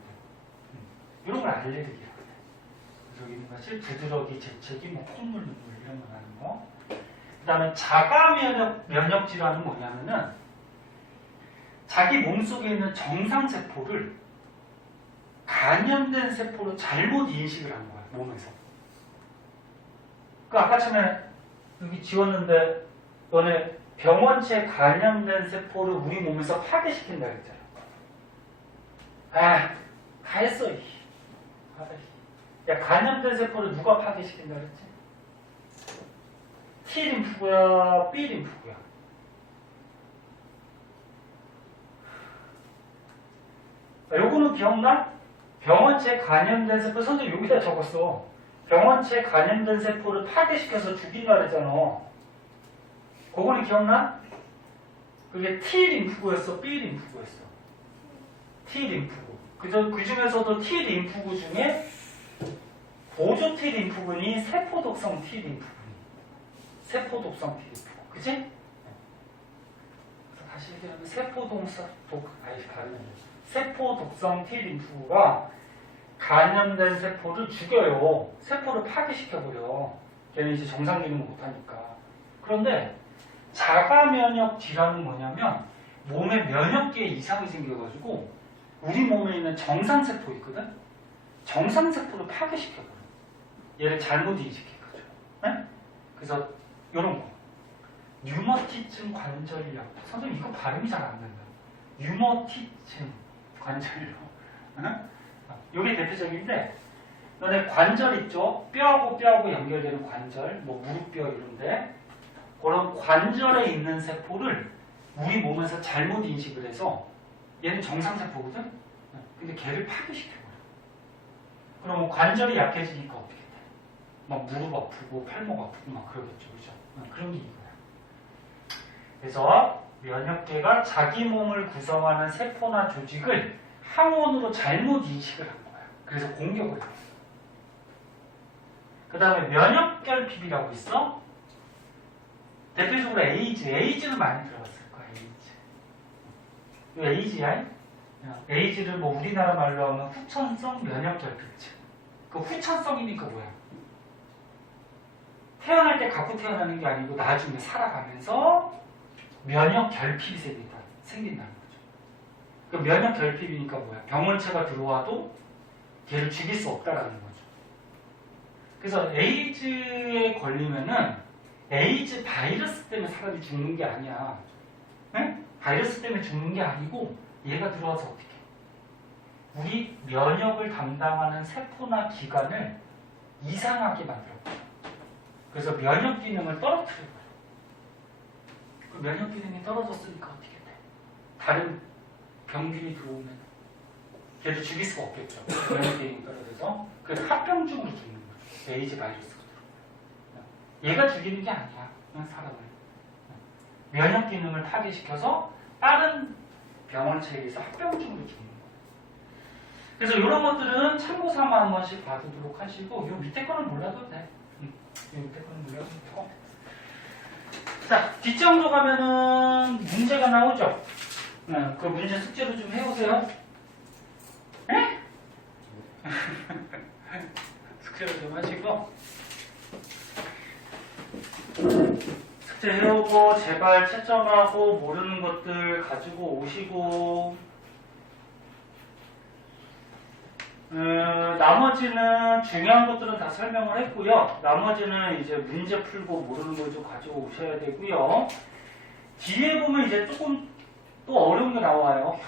이런 걸 알레르기라고 해. 그래서 여기 있는 것이 두드러기, 재채기, 뭐 콧물, 눈물 이런 거 나는 거. 그 다음에 자가 면역 질환은 뭐냐면은 자기 몸속에 있는 정상세포를 감염된 세포로 잘못 인식을 한 거야, 몸에서. 그 아까 전에 여기 지웠는데 너네 병원체 감염된 세포를 우리 몸에서 파괴시킨다 그랬잖아. 다 했어. 야, 감염된 세포를 누가 파괴시킨다 그랬지? T림프구야, B림프구야. 요거는 기억나? 병원체 감염된 세포, 선생님 여기다 적었어. 병원체 감염된 세포를 파괴시켜서 죽인다 그랬잖아. 그거는 기억나? 그게 T림프구였어, B림프구였어? T림프구. 그 중에서도 T 림프구 중에 보조 T 림프군이 세포독성 T 림프군이. 세포독성 T 림프군. 그치? 그래서 다시 얘기하면 세포독성 T 림프구가 감염된 세포를 죽여요. 세포를 파괴시켜버려. 걔는 이제 정상 기능을 못하니까. 그런데 자가 면역 D라는 뭐냐면 몸에 면역계에 이상이 생겨가지고 우리 몸에 있는 정상세포 있거든? 정상세포를 파괴시켜버려. 얘를 잘못 인식해가지고. 네? 그래서 이런 거. 류머티즘 관절염. 선생님 이거 발음이 잘 안 된다. 류머티즘 관절염. 네? 이게 대표적인데 너네 관절 있죠? 뼈하고 연결되는 관절, 뭐 무릎뼈 이런데 그런 관절에 있는 세포를 우리 몸에서 잘못 인식을 해서 얘는 정상세포거든? 근데 걔를 파괴시켜버려. 그러면 관절이 약해지니까 어떻게 돼? 막 무릎 아프고 팔목 아프고 막 그러겠죠. 그죠? 그런 게 이거야. 그래서 면역계가 자기 몸을 구성하는 세포나 조직을 항원으로 잘못 인식을 한 거야. 그래서 공격을 해. 그 다음에 면역결핍이라고 있어. 대표적으로 에이즈는 많이 들어봤을 거야. 에이즈야? 에이즈를 뭐 우리나라 말로 하면 후천성 면역결핍증. 그 후천성이니까 뭐야? 태어날 때 갖고 태어나는 게 아니고 나중에 살아가면서 면역결핍이 생긴다는 거죠. 그 면역결핍이니까 뭐야? 병원체가 들어와도 걔를 죽일 수 없다라는 거죠. 그래서 에이즈에 걸리면은 에이즈 바이러스 때문에 사람이 죽는 게 아니야. 네? 바이러스 때문에 죽는 게 아니고 얘가 들어와서 어떻게 해? 우리 면역을 담당하는 세포나 기관을 이상하게 만들어. 그래서 면역 기능을 떨어뜨려. 그 면역 기능이 떨어졌으니까 어떻게 돼? 다른 병균이 들어오면 걔를 죽일 수가 없겠죠. 면역 기능이 떨어져서 그래서 합병증으로 죽는 거죠. 에이즈 바이러스가 들어오면. 얘가 죽이는 게 아니야. 그냥 사람을. 면역 기능을 파괴시켜서 다른 병원체에 의해서 합병증으로 죽는 거예요. 그래서 이런 것들은 참고 삼아 한 번씩 봐두도록 하시고 요 밑에 거는 몰라도 돼. 요 밑에 거는 몰라도 되고. 자, 뒷정도 가면은 문제가 나오죠. 그 문제 숙제로 좀 해오세요. 네? 숙제로 좀 하시고 숙제 해오고 제발 채점하고 모르는 것들 가지고 오시고 나머지는 중요한 것들은 다 설명을 했고요. 나머지는 이제 문제 풀고 모르는 걸 좀 가지고 오셔야 되고요. 뒤에 보면 이제 조금 또 어려운 게 나와요.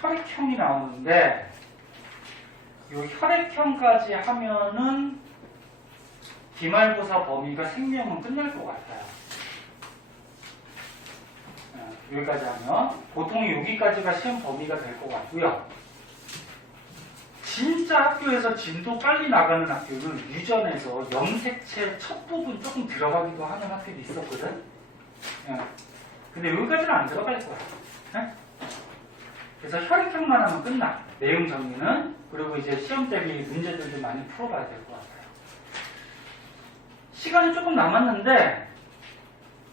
혈액형이 나오는데 이 혈액형까지 하면은 기말고사 범위가 생명은 끝날 것 같아요. 여기까지 하면 보통 여기까지가 시험 범위가 될 것 같고요. 진짜 학교에서 진도 빨리 나가는 학교는 유전에서 염색체 첫 부분 조금 들어가기도 하는 학교도 있었거든. 근데 여기까지는 안 들어갈 거야. 그래서 혈액형만 하면 끝나. 내용 정리는. 그리고 이제 시험 대비 문제들 좀 많이 풀어봐야 될 것 같아요. 시간이 조금 남았는데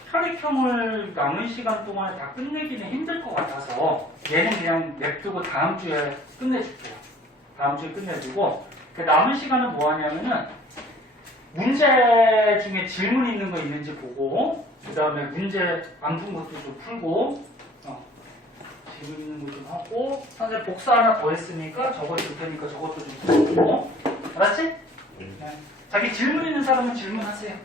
혈액형을 남은 시간 동안에 다 끝내기는 힘들 것 같아서 얘는 그냥 냅두고 다음 주에 끝내줄게요. 다음 주에 끝내주고 그 남은 시간은 뭐 하냐면은 문제 중에 질문 있는 거 있는지 보고 그 다음에 문제 안 푼 것도 좀 풀고 질문 있는 거 좀 하고 선생님 복수 하나 더 했으니까 저거 줄 테니까 저것도 좀 풀어주고 알았지? 네. 자기 질문 있는 사람은 질문하세요.